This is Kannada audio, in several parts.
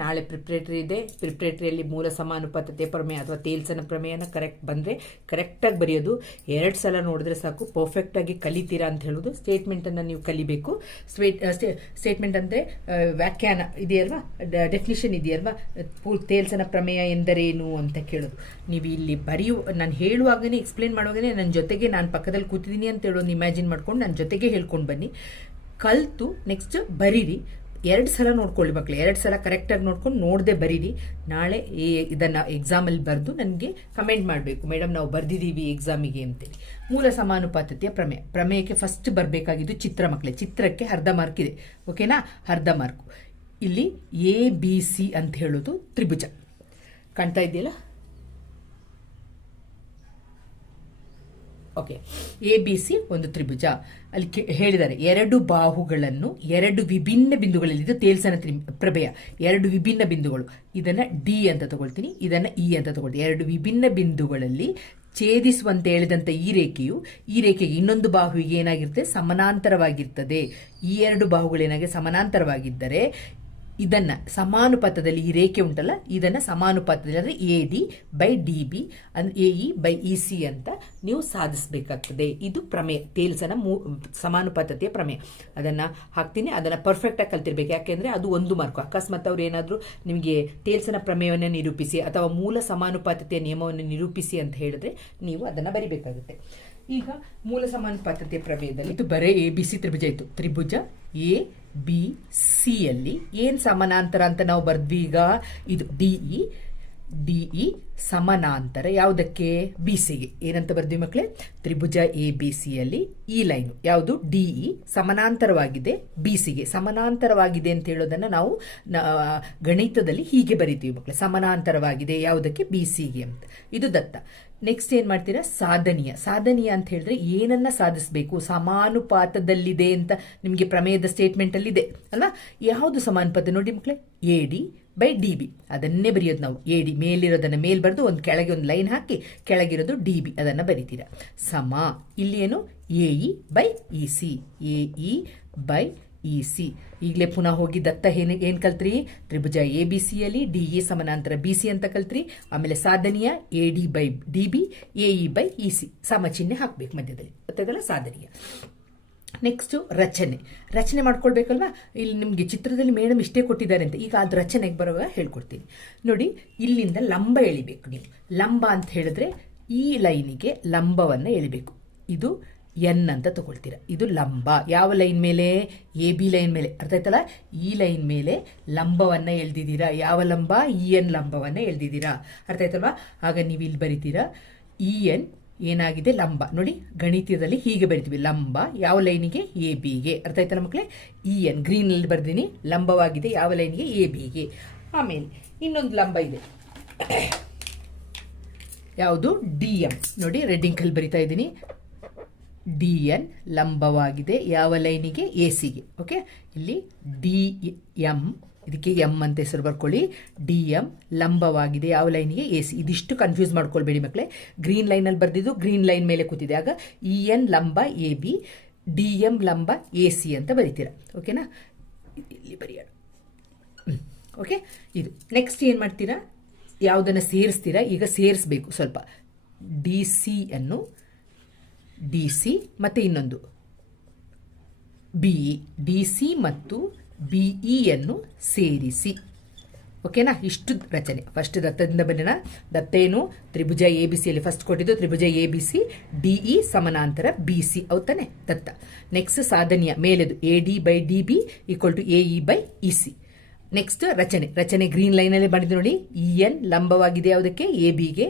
ನಾಳೆ ಪ್ರಿಪ್ರೇಟ್ರಿ ಇದೆ ಪ್ರಿಪ್ರೇಟ್ರಿಯಲ್ಲಿ ಮೂಲ ಸಮಾನುಪಾತತೆ ಪ್ರಮೇಯ ಅಥವಾ ತೇಲ್ಸನ ಪ್ರಮೇಯನ ಕರೆಕ್ಟ್ ಬಂದರೆ ಕರೆಕ್ಟಾಗಿ ಬರೆಯೋದು. ಎರಡು ಸಲ ನೋಡಿದ್ರೆ ಸಾಕು ಪರ್ಫೆಕ್ಟಾಗಿ ಕಲಿತೀರಾ ಅಂತ ಹೇಳೋದು. ಸ್ಟೇಟ್ಮೆಂಟನ್ನು ನೀವು ಕಲಿಬೇಕು. ಸ್ಟೇಟ್ ಸ್ಟೇಟ್ಮೆಂಟ್ ಅಂದರೆ ವ್ಯಾಖ್ಯಾನ ಇದೆಯಲ್ವಾ? ಡೆಫಿನಿಷನ್ ಇದೆಯಲ್ವಾ? ಪೂ ತೇಲ್ಸನ ಪ್ರಮೇಯ ಎಂದರೇನು ಅಂತ ಕೇಳೋದು. ನೀವು ಇಲ್ಲಿ ಬರೆಯುವ ನಾನು ಹೇಳುವಾಗನೇ ಎಕ್ಸ್ಪ್ಲೇನ್ ಮಾಡುವಾಗನೇ ನನ್ನ ಜೊತೆಗೆ ನಾನು ಪಕ್ಕದಲ್ಲಿ ಕೂತಿದ್ದೀನಿ ಅಂತ ಹೇಳೋದು ಇಮ್ಯಾಜಿನ್ ಮಾಡ್ಕೊಂಡು ನನ್ನ ಜೊತೆಗೆ ಹೇಳ್ಕೊಂಡು ಬನ್ನಿ. ಕಲಿತು ನೆಕ್ಸ್ಟ್ ಬರೀರಿ. ಎರಡು ಸಲ ನೋಡ್ಕೊಳ್ಳಿ ಮಕ್ಕಳು ಎರಡು ಸಲ ಕರೆಕ್ಟಾಗಿ ನೋಡ್ಕೊಂಡು ನೋಡದೆ ಬರೀರಿ. ನಾಳೆ ಇದನ್ನ ಇದನ್ನು ಎಕ್ಸಾಮಲ್ಲಿ ಬರೆದು ನನಗೆ ಕಮೆಂಟ್ ಮಾಡಬೇಕು. ಮೇಡಮ್ ನಾವು ಬರೆದಿದ್ದೀವಿ ಎಕ್ಸಾಮಿಗೆ ಅಂತೇಳಿ. ಮೂಲ ಸಮಾನುಪಾತತೆಯ ಪ್ರಮೇಯ ಪ್ರಮೇಯಕ್ಕೆ ಫಸ್ಟ್ ಬರಬೇಕಾಗಿದ್ದು ಚಿತ್ರ ಮಕ್ಕಳೇ ಚಿತ್ರಕ್ಕೆ ಅರ್ಧ ಮಾರ್ಕ್ ಇದೆ. ಓಕೆನಾ ಅರ್ಧ ಮಾರ್ಕು ಇಲ್ಲಿ ಎ ಬಿ ಸಿ ಅಂತ ಹೇಳೋದು ತ್ರಿಭುಜ. ಕಾಣ್ತಾ ಇದೆಯಲ್ಲ? ಓಕೆ ಎ ಬಿ ಸಿ ಒಂದು ತ್ರಿಭುಜ. ಅಲ್ಲಿ ಹೇಳಿದ್ದಾರೆ, ಎರಡು ಬಾಹುಗಳನ್ನು, ಎರಡು ವಿಭಿನ್ನ ಬಿಂದುಗಳಲ್ಲಿ ಇದು ತೇಲ್ಸನ ತ್ರಿ ಪ್ರಭೆಯ. ಎರಡು ವಿಭಿನ್ನ ಬಿಂದುಗಳು. ಇದನ್ನ ಡಿ ಅಂತ ತಗೊಳ್ತೀನಿ, ಇದನ್ನ ಇ ಅಂತ ತಗೊಳ್ತೀನಿ. ಎರಡು ವಿಭಿನ್ನ ಬಿಂದುಗಳಲ್ಲಿ ಛೇದಿಸುವಂತೆ ಹೇಳಿದಂತ ಈ ರೇಖೆಯು, ಈ ರೇಖೆಗೆ ಇನ್ನೊಂದು ಬಾಹುವಿಗೆ ಏನಾಗಿರುತ್ತೆ? ಸಮಾನಾಂತರವಾಗಿರ್ತದೆ. ಈ ಎರಡು ಬಾಹುಗಳು ಏನಾಗಿ? ಸಮಾನಾಂತರವಾಗಿದ್ದರೆ ಇದನ್ನ ಸಮಾನುಪಾತದಲ್ಲಿ ಈ ರೇಖೆ ಉಂಟಲ್ಲ, ಇದನ್ನ ಸಮಾನುಪಾತದಲ್ಲಿ ಅಂದ್ರೆ A D by D B ಅಂದ್ರೆ A E by E C ಅಂತ ನೀವು ಸಾಧಿಸಬೇಕಾಗ್ತದೆ. ಇದು ಪ್ರಮೇಯ, ತೇಲ್ಸನ ಮೂ, ಸಮಾನುಪಾತತೆಯ ಪ್ರಮೇಯ. ಅದನ್ನ ಹಾಕ್ತೀನಿ, ಅದನ್ನ ಪರ್ಫೆಕ್ಟ್ ಆಗಿ ಕಲ್ತಿರ್ಬೇಕು. ಯಾಕೆಂದ್ರೆ ಅದು ಒಂದು ಮಾರ್ಕು ಅಕಸ್ಮಾತ್ ಅವ್ರು ಏನಾದರೂ ನಿಮಗೆ ತೇಲ್ಸನ ಪ್ರಮೇಯವನ್ನು ನಿರೂಪಿಸಿ ಅಥವಾ ಮೂಲ ಸಮಾನುಪಾತತೆಯ ನಿಯಮವನ್ನು ನಿರೂಪಿಸಿ ಅಂತ ಹೇಳಿದ್ರೆ ನೀವು ಅದನ್ನ ಬರಿಬೇಕಾಗುತ್ತೆ. ಈಗ ಮೂಲ ಸಮಾನುಪಾತತೆಯ ಪ್ರಮೇಯದಲ್ಲಿ, ಇದು ಬರೇ ಎ ಬಿ ಸಿ ತ್ರಿಭುಜ ಇತ್ತು ತ್ರಿಭುಜ ಎ ಬಿ ಸಿ ಅಲ್ಲಿ ಏನ್ ಸಮಾನಾಂತರ ಅಂತ ನಾವು ಬರ್ದ್ವಿ ಈಗ? ಇದು ಡಿ ಡಿ ಇ ಸಮಾನಾಂತರ, ಯಾವುದಕ್ಕೆ? ಬಿ ಸಿಗೆ ಏನಂತ ಬರ್ದ್ವಿ ಮಕ್ಕಳೇ ತ್ರಿಭುಜ ಎ, ಬಿ ಸಿಯಲ್ಲಿ ಈ ಲೈನು. ಯಾವುದು? ಡಿಇ ಸಮಾನಾಂತರವಾಗಿದೆ, ಬಿ ಸಿಗೆ ಸಮಾನಾಂತರವಾಗಿದೆ ಅಂತ ಹೇಳೋದನ್ನ ನಾವು ಗಣಿತದಲ್ಲಿ ಹೀಗೆ ಬರಿತೀವಿ ಮಕ್ಕಳೇ ಸಮಾನಾಂತರವಾಗಿದೆ, ಯಾವುದಕ್ಕೆ? ಬಿ ಸಿಗೆ ಅಂತ. ಇದು ದತ್ತ. ನೆಕ್ಸ್ಟ್ ಏನ್ ಮಾಡ್ತೀರಾ? ಸಾಧನೀಯ. ಸಾಧನೀಯ ಅಂತ ಹೇಳಿದ್ರೆ ಏನನ್ನ ಸಾಧಿಸಬೇಕು? ಸಮಾನುಪಾತದಲ್ಲಿದೆ ಅಂತ ನಿಮಗೆ ಪ್ರಮೇಯದ ಸ್ಟೇಟ್ಮೆಂಟ್ ಅಲ್ಲಿ ಇದೆ ಅಲ್ವಾ? ಯಾವುದು ಸಮಾನುಪಾತ? ನೋಡಿ ಮಕ್ಕಳೇ A, D by D B ಅದನ್ನೇ ಬರೆಯೋದು ನಾವು. ಎ ಡಿ ಮೇಲಿರೋದನ್ನು ಮೇಲ್ ಬರೆದು ಒಂದು ಕೆಳಗೆ ಒಂದು ಲೈನ್ ಹಾಕಿ ಕೆಳಗಿರೋದು ಡಿ ಬಿ ಅದನ್ನು ಬರಿತೀರಾ. ಸಮ. ಇಲ್ಲಿ ಏನು? A E by E C A E by E C ಈಗಲೇ ಪುನಃ ಹೋಗಿ ದತ್ತ ಏನು ಏನು ಕಲ್ತ್ರಿ? ತ್ರಿಭುಜ ಎ ಬಿ ಸಿಯಲ್ಲಿ ಡಿ ಎ ಸಮಾನಾಂತರ ಬಿ ಸಿ ಅಂತ ಕಲ್ತ್ರಿ. ಆಮೇಲೆ ಸಾಧನೀಯ A D by D B A E by E C ಸಮ ಚಿಹ್ನೆ ಹಾಕ್ಬೇಕು ಮಧ್ಯದಲ್ಲಿ. ಗೊತ್ತಾಯ್ತಲ್ಲ? ಸಾಧನೀಯ. ನೆಕ್ಸ್ಟ್ ರಚನೆ. ರಚನೆ ಮಾಡ್ಕೊಳ್ಬೇಕಲ್ವಾ? ಇಲ್ಲಿ ನಿಮಗೆ ಚಿತ್ರದಲ್ಲಿ ಮೇಡಮ್ ಇಷ್ಟೇ ಕೊಟ್ಟಿದ್ದಾರೆ ಅಂತ. ಈಗ ಅದು ರಚನೆಗೆ ಬರುವಾಗ ಹೇಳ್ಕೊಡ್ತೀನಿ. ನೋಡಿ, ಇಲ್ಲಿಂದ ಲಂಬ ಎಳಿಬೇಕು ನೀವು. ಲಂಬ ಅಂತ ಹೇಳಿದ್ರೆ ಈ ಲೈನಿಗೆ ಲಂಬವನ್ನು ಎಳಿಬೇಕು. ಇದು ಎನ್ ಅಂತ ತಗೊಳ್ತೀರ. ಇದು ಲಂಬ. ಯಾವ ಲೈನ್ ಮೇಲೆ? ಎ, ಬಿ ಲೈನ್ ಮೇಲೆ. ಅರ್ಥ ಆಯ್ತಲ್ಲ? ಈ ಲೈನ್ ಮೇಲೆ ಲಂಬವನ್ನು ಎಳ್ದಿದ್ದೀರಾ? ಯಾವ ಲಂಬ? ಇ, ಎನ್ ಲಂಬವನ್ನು ಎಳ್ದಿದ್ದೀರಾ? ಅರ್ಥ ಆಯ್ತಲ್ವಾ? ಆಗ ನೀವು ಇಲ್ಲಿ ಬರಿತೀರಾ ಇ, ಎನ್ ಏನಾಗಿದೆ? ಲಂಬ. ನೋಡಿ ಗಣಿತದಲ್ಲಿ ಹೀಗೆ ಬರಿತೀವಿ. ಲಂಬ ಯಾವ ಲೈನಿಗೆ? ಎ ಬಿಗೆ ಅರ್ಥ ಆಯ್ತಲ್ಲ ಮಕ್ಕಳೇ? E N. ಗ್ರೀನಲ್ಲಿ ಬರ್ದೀನಿ. ಲಂಬವಾಗಿದೆ. ಯಾವ ಲೈನಿಗೆ? ಎ ಬಿಗೆ ಆಮೇಲೆ ಇನ್ನೊಂದು ಲಂಬ ಇದೆ. ಯಾವುದು? D M. ನೋಡಿ, ರೆಡ್ ಇಂಕಲ್ಲಿ ಬರಿತಾ ಇದ್ದೀನಿ. ಡಿ ಎನ್ ಲಂಬವಾಗಿದೆ. ಯಾವ ಲೈನಿಗೆ? ಎ ಸಿಗೆ ಓಕೆ? ಇಲ್ಲಿ ಡಿ ಎಂ ಇದಕ್ಕೆ ಎಂ ಅಂತ ಹೆಸರು ಬರ್ಕೊಳ್ಳಿ. ಡಿ ಎಂ ಲಂಬವಾಗಿದೆ. ಯಾವ ಲೈನಿಗೆ? A C. ಇದಿಷ್ಟು ಕನ್ಫ್ಯೂಸ್ ಮಾಡ್ಕೊಳ್ಬೇಡಿ ಮಕ್ಕಳೇ ಗ್ರೀನ್ ಲೈನಲ್ಲಿ ಬರೆದಿದ್ದು ಗ್ರೀನ್ ಲೈನ್ ಮೇಲೆ ಕೂತಿದೆ. ಆಗ ಇ ಎನ್ ಲಂಬ ಎ ಬಿ, ಡಿ ಎಂ ಲಂಬ ಎ ಸಿ ಅಂತ ಬರೀತೀರಾ. ಓಕೆನಾ ಇಲ್ಲಿ ಬರೆಯೋಣ. ಓಕೆ ಇದು. ನೆಕ್ಸ್ಟ್ ಏನು ಮಾಡ್ತೀರಾ? ಯಾವುದನ್ನು ಸೇರಿಸ್ತೀರಾ? ಈಗ ಸೇರಿಸ್ಬೇಕು ಸ್ವಲ್ಪ. ಡಿ ಸಿ ಅನ್ನು ಡಿ ಸಿ ಮತ್ತು ಇನ್ನೊಂದು. ಬಿ, ಡಿ ಸಿ ಮತ್ತು ಬಿಇಯನ್ನು ಸೇರಿಸಿ. ಓಕೆನಾ ಇಷ್ಟು ರಚನೆ. ಫಸ್ಟ್ ದತ್ತದಿಂದ ಬಂದಿನ. ದತ್ತ ಏನು ತ್ರಿಭುಜ ಎ ಬಿ ಸಿಯಲ್ಲಿ ಫಸ್ಟ್ ಕೊಟ್ಟಿದ್ದು ತ್ರಿಭುಜ A B C D E ಸಮಾನಾಂತರ ಬಿ ಸಿ ಹೌದಾನೆ ದತ್ತ. ನೆಕ್ಸ್ಟ್ ಸಾಧನೀಯ ಮೇಲೆದು A D by D B equal to A E by E C next ರಚನೆ. ರಚನೆ ಗ್ರೀನ್ ಲೈನಲ್ಲಿ ಮಾಡಿದ್ದು ನೋಡಿ. ಇ ಎನ್ ಲಂಬವಾಗಿದೆ ಯಾವುದಕ್ಕೆ? ಎ ಬಿಗೆ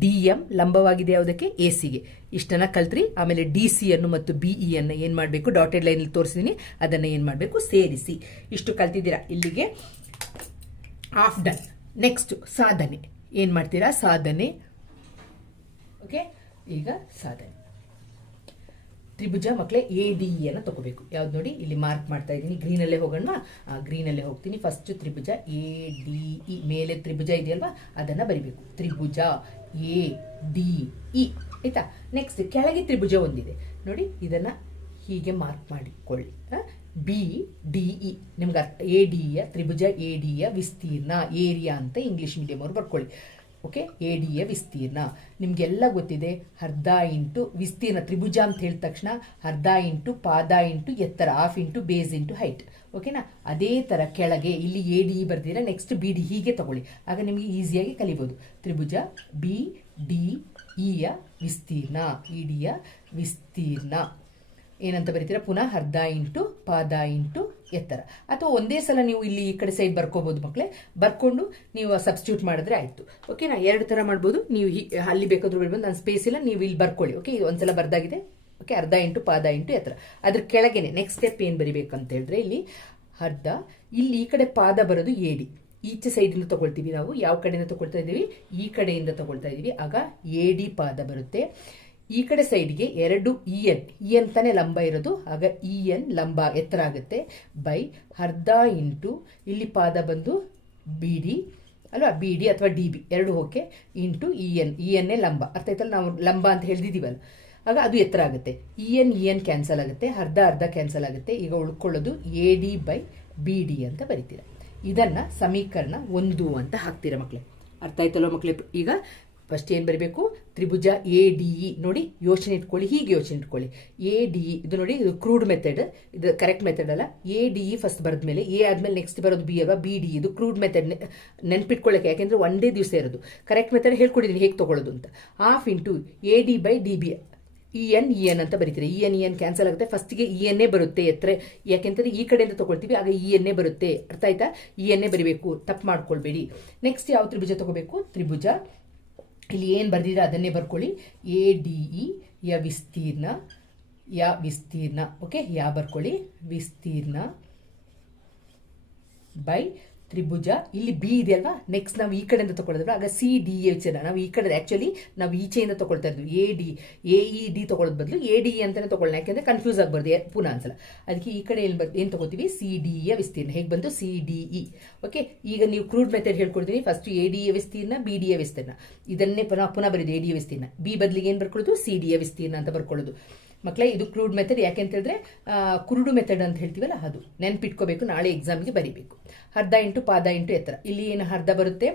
ಡಿ ಎಂ ಲಂಬವಾಗಿದೆ ಯಾವುದಕ್ಕೆ? ಎ ಸಿಗೆ ಇಷ್ಟನ್ನ ಕಲ್ತ್ರಿ. ಆಮೇಲೆ ಡಿ ಸಿ ಅನ್ನು ಮತ್ತು ಬಿಇ ಅನ್ನು ಏನು ಮಾಡಬೇಕು? ಡಾಟೆಡ್ ಲೈನಲ್ಲಿ ತೋರಿಸಿದ್ದೀನಿ ಅದನ್ನು ಏನು ಮಾಡಬೇಕು? ಸೇರಿಸಿ. ಇಷ್ಟು ಕಲ್ತಿದ್ದೀರಾ? ಇಲ್ಲಿಗೆ ಆಫ್ ಡನ್ ನೆಕ್ಸ್ಟ್ ಸಾಧನೆ. ಏನು ಮಾಡ್ತೀರಾ? ಸಾಧನೆ. ಓಕೆ ಈಗ ಸಾಧನೆ. ತ್ರಿಭುಜ ಮಕ್ಕಳೇ ಎ ಡಿ ಅನ್ನು ತಗೋಬೇಕು. ಯಾವ್ದು ನೋಡಿ? ಇಲ್ಲಿ ಮಾರ್ಕ್ ಮಾಡ್ತಾ ಇದ್ದೀನಿ. ಗ್ರೀನಲ್ಲೇ ಹೋಗೋಣ. ಗ್ರೀನಲ್ಲೇ ಹೋಗ್ತೀನಿ. ಫಸ್ಟ್ ತ್ರಿಭುಜ ಎ ಡಿ ಇ ಮೇಲೆ ತ್ರಿಭುಜ ಇದೆಯಲ್ವಾ? ಅದನ್ನ ಬರಿಬೇಕು. ತ್ರಿಭುಜ ಎ ಡಿ ಇ ಆಯ್ತಾ? ನೆಕ್ಸ್ಟ್ ಕೆಳಗೆ ತ್ರಿಭುಜ ಒಂದಿದೆ. ನೋಡಿ, ಇದನ್ನ ಹೀಗೆ ಮಾರ್ಕ್ ಮಾಡಿಕೊಳ್ಳಿ? ಬಿ ಡಿ ಇ ನಿಮ್ಗೆ ಎ ಡಿ ಯ ತ್ರಿಭುಜ ಎ ಡಿ ಯ ವಿಸ್ತೀರ್ಣ ಏರಿಯಾ ಅಂತ ಇಂಗ್ಲಿಷ್ ಮೀಡಿಯಂ ಅವ್ರು ಬರ್ಕೊಳ್ಳಿ. ಓಕೆ ಎ ಯ ವಿಸ್ತೀರ್ಣ. ನಿಮಗೆಲ್ಲ ಗೊತ್ತಿದೆ, ಅರ್ಧ ಇಂಟು ವಿಸ್ತೀರ್ಣ, ತ್ರಿಭುಜ ಅಂತ ಹೇಳಿದ ತಕ್ಷಣ ಅರ್ಧ ಇಂಟು ಪಾದ ಇಂಟು ಎತ್ತರ half into base into height ಓಕೆನಾ ಅದೇ ಥರ ಕೆಳಗೆ ಇಲ್ಲಿ ಎ ಡಿ ಬರ್ದಿರ ನೆಕ್ಸ್ಟ್ ಬಿ ಡಿ ಹೀಗೆ ತಗೊಳ್ಳಿ. ಆಗ ನಿಮಗೆ ಈಸಿಯಾಗಿ ಕಲಿಬೋದು. ತ್ರಿಭುಜ ಬಿ ಡಿ ಇಯ ವಿಸ್ತೀರ್ಣ. ಇ ಡಿಯ ವಿಸ್ತೀರ್ಣ. ಏನಂತ ಬರೀತೀರಾ? ಪುನಃ ಅರ್ಧ ಇಂಟು ಪಾದ ಇಂಟು ಎತ್ತರ. ಅಥವಾ ಒಂದೇ ಸಲ ನೀವು ಇಲ್ಲಿ ಈ ಕಡೆ ಸೈಡ್ ಬರ್ಕೋಬಹುದು ಮಕ್ಕಳೇ ಬರ್ಕೊಂಡು ನೀವು ಸಬ್ಸ್ಟಿಟ್ಯೂಟ್ ಮಾಡಿದ್ರೆ ಆಯ್ತು. ಓಕೆನಾ ಎರಡು ಥರ ಮಾಡ್ಬೋದು. ನೀವು ಅಲ್ಲಿ ಬೇಕಾದ್ರೂ ಬಿಡ್ಬೋದು ನಾನು ಸ್ಪೇಸ್ ಇಲ್ಲ, ನೀವು ಇಲ್ಲಿ ಬರ್ಕೊಳ್ಳಿ. ಓಕೆ ಇದು ಒಂದ್ಸಲ ಬರ್ದಾಗಿದೆ. ಓಕೆ ಅರ್ಧ ಇಂಟು ಪಾದ ಇಂಟು ಎತ್ತರ. ಅದ್ರ ಕೆಳಗೆನೆ ನೆಕ್ಸ್ಟ್ ಸ್ಟೆಪ್ ಏನು ಅಂತ ಹೇಳಿದ್ರೆ ಇಲ್ಲಿ ಅರ್ಧ, ಇಲ್ಲಿ ಈ ಕಡೆ ಪಾದ ಬರೋದು ಏಡಿ. ಈಚೆ ಸೈಡಿಂದ ತಗೊಳ್ತೀವಿ ನಾವು. ಯಾವ ಕಡೆಯಿಂದ ತಗೊಳ್ತಾ ಇದ್ದೀವಿ? ಈ ಕಡೆಯಿಂದ ತಗೊಳ್ತಾ ಇದ್ದೀವಿ. ಆಗ ಏಡಿ ಪಾದ ಬರುತ್ತೆ. ಈ ಕಡೆ ಸೈಡ್ಗೆ ಎರಡು ಇ ಎನ್ ಇ ಎನ್ ತಾನೇ ಲಂಬ ಇರೋದು. ಆಗ ಇ ಎನ್ ಲಂಬ ಎತ್ತರ ಆಗುತ್ತೆ ಬೈ ಅರ್ಧ ಇಂಟು ಇಲ್ಲಿ ಪಾದ ಬಂದು ಬಿ ಡಿ ಅಲ್ವಾ? ಬಿ ಡಿ ಅಥವಾ ಡಿ ಬಿ ಎರಡು okay into E N E N A ಲಂಬ. ಅರ್ಥ ಆಯ್ತಲ್ಲ? ನಾವು ಲಂಬ ಅಂತ ಹೇಳ್ದಿದ್ದೀವಲ್ಲ. ಆಗ ಅದು ಎತ್ತರ ಆಗುತ್ತೆ. E N E N cancel ಆಗುತ್ತೆ. ಅರ್ಧ ಅರ್ಧ ಕ್ಯಾನ್ಸಲ್ ಆಗುತ್ತೆ. ಈಗ ಉಳ್ಕೊಳ್ಳೋದು A D by B D ಅಂತ ಬರಿತೀರ. ಇದನ್ನ ಸಮೀಕರಣ ಒಂದು ಅಂತ ಹಾಕ್ತೀರ ಮಕ್ಕಳೇ ಅರ್ಥ ಆಯ್ತಲ್ಲ ಮಕ್ಕಳೇ ಈಗ ಫಸ್ಟ್ ಏನು ಬರಬೇಕು? ತ್ರಿಭುಜ ಎ ಡಿ ಇ ನೋಡಿ ಯೋಚನೆ ಇಟ್ಕೊಳ್ಳಿ, ಹೀಗೆ ಯೋಚನೆ ಇಟ್ಕೊಳ್ಳಿ. ಎ ಡಿ ಇ ಇದು ನೋಡಿ ಇದು ಕ್ರೂಡ್ ಮೆಥಡ್ ಇದು ಕರೆಕ್ಟ್ ಮೆಥಡ್ ಅಲ್ಲ. ಎ ಡಿ ಇ ಫಸ್ಟ್ ಬರೆದ್ಮೇಲೆ ಎ ಆದ್ಮೇಲೆ ನೆಕ್ಸ್ಟ್ ಬರೋದು ಬಿ ಅಲ್ವಾ? ಬಿ ಡಿ ಇದು ಕ್ರೂಡ್ ಮೆಥಡ್ ನೆನ್ಪಿಟ್ಕೊಳ್ಳೋಕೆ ಯಾಕೆಂದ್ರೆ ಒಂದೇ ದಿವಸ ಇರೋದು. ಕರೆಕ್ಟ್ ಮೆಥಡ್ ಹೇಳ್ಕೊಡಿದ್ದೀನಿ ಹೇಗೆ ತಗೊಳ್ಳೋದು ಅಂತ. Half into A D by D B E N E N ಅಂತ ಬರೀತೀರಿ. E N E N cancel ಆಗುತ್ತೆ. ಫಸ್ಟಿಗೆ ಇ ಎನ್ನೇ ಬರುತ್ತೆ ಎತ್ತರ. ಯಾಕೆಂತಂದ್ರೆ ಈ ಕಡೆಯಿಂದ ತಗೊಳ್ತೀವಿ, ಆಗ ಇ ಎನ್ನೇ ಬರುತ್ತೆ. ಅರ್ಥ ಆಯ್ತಾ? ಇ ಎ ಬರಿಬೇಕು. ತಪ್ಪು ಮಾಡ್ಕೊಳ್ಬೇಡಿ. ನೆಕ್ಸ್ಟ್ ಯಾವ ತ್ರಿಭುಜ ತಗೋಬೇಕು? ತ್ರಿಭುಜ ಇಲ್ಲಿ ಏನು ಬರೆದಿದೆ ಅದನ್ನೇ ಬರ್ಕೊಳ್ಳಿ. ಎ ಡಿ ಇ, ಯ ವಿಸ್ತೀರ್ಣ ಯ ವಿಸ್ತೀರ್ಣ. ಓಕೆ ಯಾ ಬರ್ಕೊಳ್ಳಿ. ವಿಸ್ತೀರ್ಣ ಬೈ ತ್ರಿಭುಜ, ಇಲ್ಲಿ ಬಿ ಇದೆ ಅಲ್ವಾ? ನೆಕ್ಸ್ಟ್ ನಾವು ಈ ಕಡೆಯಿಂದ ತಗೊಳ್ಳೋದಲ್ವ ಆಗ ಸಿ ಡಿ ಎಚ್ ನಾವು ಈ ಕಡೆ ಆಕ್ಚುಲಿ ನಾವು ಈಚೆಯಿಂದ ತಗೊಳ್ತಾ ಇದ್ವಿ. A D A E D ತಗೊಳ್ಳೋದ್ ಬದಲು ಎ ಡಿ ಅಂತಾನೆ ತಗೊಳ್ಳೋಣ ಯಾಕೆಂದ್ರೆ ಕನ್ಫ್ಯೂಸ್ ಆಗಬಾರ್ದು. ಎ- ಪುನಃ ಅನ್ಸಲ್ಲ. ಅದಕ್ಕೆ ಈ ಕಡೆ ಏನು ಏನು ತಗೋತೀವಿ? ಸಿ ಡಿ ಎ ವಿಸ್ತೀರ್ಣ. ಹೇಗೆ ಬಂತು? ಸಿ ಡಿ ಇ ಓಕೆ ಈಗ ನೀವು ಕ್ರೂಡ್ ಮೆಥಡ್ ಹೇಳ್ಕೊಡ್ತೀನಿ. ಫಸ್ಟ್ ಎ ಡಿ ಎ ವಿಸ್ತೀರ್ಣ ಬಿ ಡಿ ಎ ವಿಸ್ತೀರ್ಣ. ಇದನ್ನೇ ಪುನಃ ಪುನಃ ಬರೀದು ಎ ಡಿ ವಿಸ್ತೀರ್ಣ. ಬಿ ಬದಲಿಗೆ ಏನು ಬರ್ಕೊಳ್ಳೋದು ಸಿ ಡಿ ಎ ವಿಸ್ತೀರ್ಣ ಅಂತ ಬರ್ಕೊಳ್ಳೋದು ಮಕ್ಕಳೇ ಇದು ಕ್ರೂಡ್ ಮೆಥಡ್ ಯಾಕೆ ಅಂತ ಹೇಳಿದ್ರೆ ಕುರುಡು ಮೆಥಡ್ ಅಂತ ಹೇಳ್ತೀವಲ್ಲ ಅದು. ನೆನ್ಪಿಟ್ಕೋಬೇಕು, ನಾಳೆ ಎಕ್ಸಾಮ್ಗೆ ಬರೀಬೇಕು. ಅರ್ಧ ಇಂಟು ಪಾದ ಇಂಟು ಎತ್ತರ. ಇಲ್ಲಿ ಏನು ಅರ್ಧ ಬರುತ್ತೆ?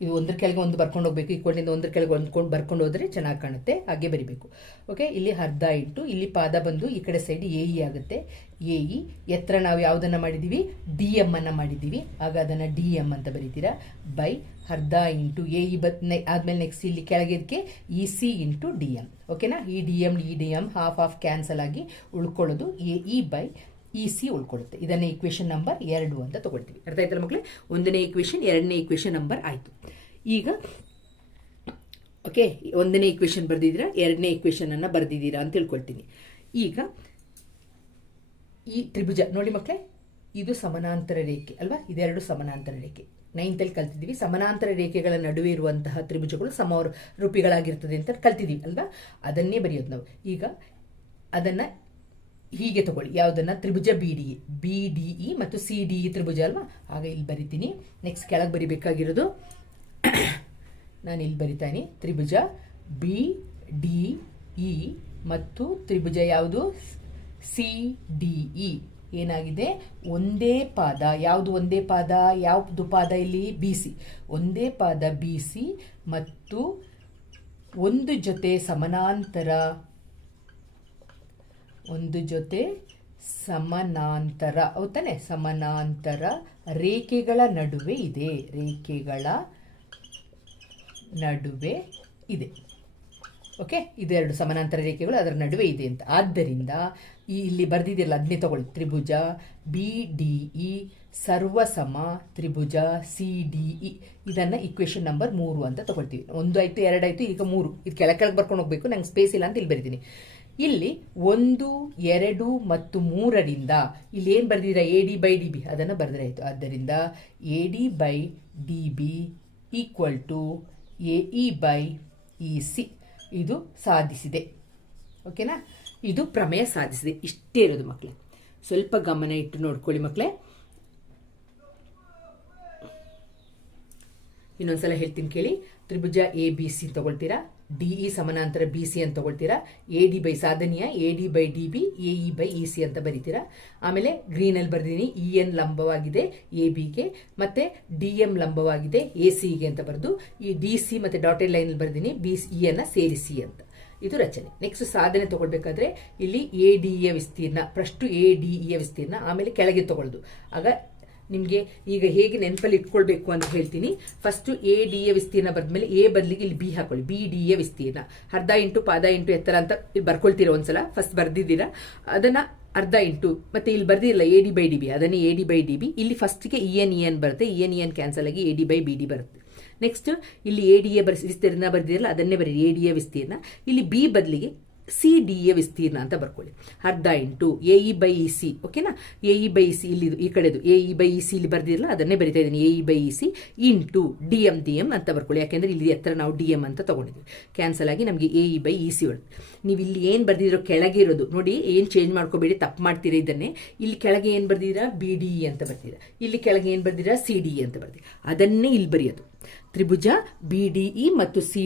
ಇದು ಒಂದ್ರ ಕೆಳಗೆ ಒಂದು ಬರ್ಕೊಂಡು ಹೋಗ್ಬೇಕು, ಈ ಕೋಟಿಂದ ಒಂದ್ರ ಕೆಳಗೆ ಹೊಂದ್ಕೊಂಡು ಬರ್ಕೊಂಡು ಹೋದ್ರೆ ಚೆನ್ನಾಗಿ ಕಾಣುತ್ತೆ, ಹಾಗೆ ಬರಿಬೇಕು. ಓಕೆ ಇಲ್ಲಿ ಅರ್ಧ ಇಂಟು ಇಲ್ಲಿ ಪಾದ ಬಂದು ಈ ಕಡೆ ಸೈಡ್ ಎ ಇ ಆಗುತ್ತೆ. ಎ ಇ ಎತ್ತರ ನಾವು ಯಾವುದನ್ನ ಮಾಡಿದ್ದೀವಿ ಡಿ ಎಂ ಅನ್ನ ಮಾಡಿದ್ದೀವಿ ಆಗ ಅದನ್ನ ಡಿ ಎಂ ಅಂತ ಬರೀತೀರಾ? ಬೈ ಅರ್ಧ ಇಂಟು ಎ ಇ ಬತ್ ನೆ- ಆದ್ಮೇಲೆ ನೆಕ್ಸ್ಟ್ ಇಲ್ಲಿ ಕೆಳಗಿದಕ್ಕೆ E C into D M. ಓಕೆನಾ ಈ D M E D M half half cancel ಆಗಿ ಉಳ್ಕೊಳ್ಳೋದು A E by E C ಉಳ್ಕೊಳ್ಳುತ್ತೆ ಇದನ್ನೇ ಇಕ್ವೇಶನ್ ನಂಬರ್ ಎರಡು ಅಂತ ತಗೊಳ್ತೀವಿ. ಅರ್ಥ ಆಯ್ತಲ್ಲ ಮಕ್ಕಳೇ ಒಂದನೇ ಇಕ್ವೇಶನ್ ಎರಡನೇ ಇಕ್ವೇಶನ್ ನಂಬರ್ ಆಯಿತು. ಈಗ ಓಕೆ ಒಂದನೇ ಇಕ್ವೇಶನ್ ಬರೆದಿದ್ದೀರಾ? ಎರಡನೇ ಇಕ್ವೇಶನ್ ಅನ್ನ ಬರೆದಿದ್ದೀರಾ ಅಂತ ತಿಳ್ಕೊಳ್ತೀನಿ. ಈಗ, ಈ ತ್ರಿಭುಜ, ನೋಡಿ ಮಕ್ಕಳೇ ಇದು ಸಮಾನಾಂತರ ರೇಖೆ, ಅಲ್ವಾ? ಇದೆರಡು ಸಮಾನಾಂತರ ರೇಖೆ. ನೈನ್ತಲ್ಲಿ ಕಲ್ತಿದ್ದೀವಿ. ಸಮಾನಾಂತರ ರೇಖೆಗಳ ನಡುವೆ ಇರುವಂತಹ ತ್ರಿಭುಜಗಳು ಸಮ ರೂಪಿಗಳಾಗಿರ್ತದೆ ಅಂತ ಕಲ್ತಿದ್ದೀವಿ, ಅಲ್ವಾ? ಅದನ್ನೇ ಬರೆಯೋದು ನಾವು. ಈಗ, ಅದನ್ನ ಹೀಗೆ ತಗೊಳ್ಳಿ. ಯಾವುದನ್ನ? ತ್ರಿಭುಜ B D B D E ಮತ್ತು ಸಿ ಡಿ ಇ ತ್ರಿಭುಜ ಅಲ್ವಾ? ಆಗ ಇಲ್ಲಿ ಬರಿತೀನಿ. ನೆಕ್ಸ್ಟ್ ಕೆಳಗೆ ಬರಿಬೇಕಾಗಿರೋದು ನಾನು ಇಲ್ಲಿ ಬರಿತಾನೆ. ತ್ರಿಭುಜ ಬಿ ಡಿ ಇ ಮತ್ತು ತ್ರಿಭುಜ ಯಾವುದು? ಸಿ ಡಿ ಇ ಏನಾಗಿದೆ? ಒಂದೇ ಪಾದ. ಯಾವುದು ಒಂದೇ ಪಾದ? ಯಾವುದು ಪಾದ ಇಲ್ಲಿ? B C. ಒಂದೇ ಪಾದ ಬಿ ಸಿ ಮತ್ತು ಒಂದು ಜೊತೆ ಸಮಾನಾಂತರ ಒಂದು ಜೊತೆ ಸಮಾನಾಂತರ ಹೌದಾನೆ ಸಮಾನಾಂತರ ರೇಖೆಗಳ ನಡುವೆ ಇದೆ. ರೇಖೆಗಳ ನಡುವೆ ಇದೆ. ಓಕೆ ಇದೆರಡು ಸಮಾನಾಂತರ ರೇಖೆಗಳು ಅದರ ನಡುವೆ ಇದೆ ಅಂತ. ಆದ್ದರಿಂದ ಈ ಇಲ್ಲಿ ಬರೆದಿದೆಯಲ್ಲ ಅದನ್ನೇ ತಗೊಳ್ಳಿ. ತ್ರಿಭುಜ ಬಿ ಡಿ ಇ ಸರ್ವಸಮ ತ್ರಿಭುಜ ಸಿ ಡಿ ಇ ಇದನ್ನ ಇಕ್ವೇಶನ್ ನಂಬರ್ ಮೂರು ಅಂತ ತಗೊಳ್ತೀವಿ. ಒಂದು ಆಯಿತು ಎರಡಾಯಿತು ಈಗ ಮೂರು. ಇದು ಕೆಳಗೆ ಬರ್ಕೊಂಡು ಹೋಗ್ಬೇಕು. ನಂಗೆ ಸ್ಪೇಸ್ ಇಲ್ಲ ಅಂತ ಇಲ್ಲಿ ಬರಿತೀನಿ. ಇಲ್ಲಿ ಒಂದು, ಎರಡು ಮತ್ತು ಮೂರರಿಂದ ಇಲ್ಲಿ ಏನು ಬರ್ದಿದ್ದೀರಾ A D by D B ಅದನ್ನು ಬರೆದ್ರೆ ಆಯಿತು. ಆದ್ದರಿಂದ A D by D B equal to A E by E C ಇದು ಸಾಧಿಸಿದೆ. ಓಕೆನಾ? ಇದು ಪ್ರಮೇಯ ಸಾಧಿಸಿದೆ. ಇಷ್ಟೇ ಇರೋದು ಮಕ್ಕಳೇ ಸ್ವಲ್ಪ ಗಮನ ಇಟ್ಟು ನೋಡ್ಕೊಳ್ಳಿ ಮಕ್ಕಳೇ ಇನ್ನೊಂದ್ಸಲ ಹೇಳ್ತೀನಿ ಕೇಳಿ. ತ್ರಿಭುಜ ಎ ಬಿ ಸಿ ತಗೊಳ್ತೀರಾ? ಡಿ ಇ ಸಮಾನಾಂತರ ಬಿ ಸಿ ಅಂತ ತಗೊಳ್ತೀರಾ? A D by ಸಾಧನೀಯ A D by D B A E by E C ಅಂತ ಬರೀತೀರಾ? ಆಮೇಲೆ ಗ್ರೀನಲ್ಲಿ ಬರೆದಿನಿ ಇ ಎನ್ ಲಂಬವಾಗಿದೆ ಎ ಬಿಗೆ ಮತ್ತೆ ಡಿ ಎಂ ಲಂಬವಾಗಿದೆ ಎ ಸಿಗೆ ಅಂತ ಬರೆದು, ಈ ಡಿ ಸಿ ಮತ್ತೆ ಡಾಟೆಡ್ ಲೈನ್ ಬರ್ದಿನಿ ಬಿ ಇ ಅನ್ನ ಸೇರಿಸಿ ಅಂತ. ಇದು ರಚನೆ. ನೆಕ್ಸ್ಟ್ ಸಾಧನೆ ತಗೊಳ್ಬೇಕಾದ್ರೆ ಇಲ್ಲಿ ಎ ಡಿ ಎ ವಿಸ್ತೀರ್ಣ ಫಸ್ಟ್ ಎ ಡಿ ಯ ವಿಸ್ತೀರ್ಣ, ಆಮೇಲೆ ಕೆಳಗೆ ತಗೊಳ್ಳೋದು ಆಗ ನಿಮಗೆ ಈಗ ಹೇಗೆ ನೆನಪಲ್ಲಿ ಇಟ್ಕೊಳ್ಬೇಕು ಅಂತ ಹೇಳ್ತೀನಿ. ಫಸ್ಟ್ ಎ ಡಿ ಎ ವಿಸ್ತೀರ್ಣ ಬಂದ್ಮೇಲೆ ಎ ಬದಲಿಗೆ ಇಲ್ಲಿ ಬಿ ಹಾಕೊಳ್ಳಿ. ಬಿ ಡಿ ಎ ವಿಸ್ತೀರ್ಣ. ಅರ್ಧ ಇಂಟು ಪಾದ ಇಂಟು ಎತ್ತರ ಅಂತ ಇಲ್ಲಿ ಬರ್ಕೊಳ್ತೀರ ಒಂದ್ಸಲ? ಫಸ್ಟ್ ಬರ್ದಿದ್ದೀರ? ಅದನ್ನ ಅರ್ಧ ಇಂಟು, ಮತ್ತೆ ಇಲ್ಲಿ ಬರ್ದಿಲ್ಲ A D by D B ಅದನ್ನೇ A D by D B ಇಲ್ಲಿ ಫಸ್ಟ್ಗೆ ಇ ಎನ್ ಇ ಎನ್ ಬರುತ್ತೆ. E N E N cancel ಆಗಿ A D by B D ಬರುತ್ತೆ. ನೆಕ್ಸ್ಟ್ ಇಲ್ಲಿ ಎ ಡಿ ಎ ಬರ್ ವಿಸ್ತೀರ್ಣ ಬರ್ದಿರಲ್ಲ, ಅದನ್ನೇ ಬರೀ ಎ ಡಿ ಎ ವಿಸ್ತೀರ್ಣ. ಇಲ್ಲಿ ಬಿ ಬದಲಿಗೆ ಸಿ ಡಿ ಎ ವಿಸ್ತೀರ್ಣ ಅಂತ ಬರ್ಕೊಳ್ಳಿ. ಅರ್ಧ into A E by E C ಓಕೆನಾ A E by E C ಇಲ್ಲಿ, ಈ ಕಡೆದು. A E by E C ಇಲ್ಲಿ ಬರ್ದಿರಲ್ಲ, ಅದನ್ನೇ ಬರಿತಾ ಇದ್ದೀನಿ. A E by E C into D M D M ಅಂತ ಬರ್ಕೊಳ್ಳಿ. ಯಾಕೆಂದ್ರೆ ಇಲ್ಲಿ ಎತ್ತರ ನಾವು ಡಿ ಎಂ ಅಂತ ತಗೊಂಡಿದ್ವಿ. ಕ್ಯಾನ್ಸಲ್ ಆಗಿ ನಮಗೆ A E by E C ಬರುತ್ತೆ. ನೀವು ಇಲ್ಲಿ ಏನು ಬರ್ದಿರೋ ಕೆಳಗೆ ಇರೋದು, ನೋಡಿ, ಏನು ಚೇಂಜ್ ಮಾಡ್ಕೋಬೇಡಿ, ತಪ್ಪು ಮಾಡ್ತೀರಾ ಇದನ್ನೇ? ಇಲ್ಲಿ ಕೆಳಗೆ ಏನು ಬರ್ದಿದ್ದೀರಾ? ಬಿ ಡಿ ಇ ಅಂತ ಬರ್ತೀರಾ ಇಲ್ಲಿ ಕೆಳಗೆ ಏನು ಬರ್ದಿರಾ ಸಿ ಡಿ ಇ ಅಂತ ಬರ್ತೀರಾ ಅದನ್ನೇ ಇಲ್ಲಿ ಬರೆಯೋದು. ತ್ರಿಭುಜ ಬಿ ಡಿ ಇ ಮತ್ತು ಸಿ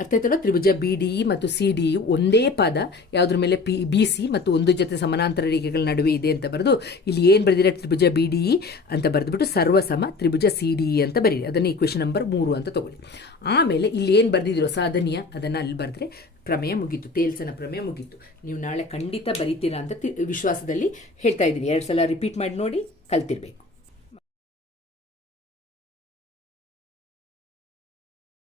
ಅರ್ಥ ಆಯ್ತಲ್ಲ? ತ್ರಿಭುಜ, ಬಿಡಿಇ ಮತ್ತು ಸಿ ಒಂದೇ ಪದ, ಯಾವುದ್ರ ಮೇಲೆ ಪಿ ಬಿ ಸಿ ಮತ್ತು ಒಂದು ಜೊತೆ ಸಮಾನಾಂತರ ರೇಖೆಗಳ ನಡುವೆ ಇದೆ ಅಂತ ಬರೆದು ಇಲ್ಲಿ ಏನು ಬರೆದಿರ ತ್ರಿಭುಜ ಬಿ ಡಿ ಇ ಅಂತ ಬರೆದ್ಬಿಟ್ಟು ಸರ್ವಸಮ, ತ್ರಿಭುಜ ಸಿ ಅಂತ ಬರೀರಿ. ಅದನ್ನ ಇಕ್ವೇಶನ್ ನಂಬರ್ ಮೂರು ಅಂತ ತಗೊಳ್ಳಿ. ಆಮೇಲೆ ಇಲ್ಲಿ ಏನು ಬರೆದಿದ್ರು ಸಾಧನೀಯ, ಅದನ್ನು ಅಲ್ಲಿ ಬರೆದ್ರೆ ಪ್ರಮೇಯ ಮುಗೀತು. ತೇಲ್ಸನ ಪ್ರಮೇಯ ಮುಗೀತು. ನೀವು ನಾಳೆ ಖಂಡಿತ ಬರೀತೀರಾ ಅಂತ ವಿಶ್ವಾಸದಲ್ಲಿ ಹೇಳ್ತಾ ಇದ್ದೀನಿ. ಎರಡು ಸಲ ರಿಪೀಟ್ ಮಾಡಿ ನೋಡಿ, ಕಲ್ತಿರ್ಬೇಕು.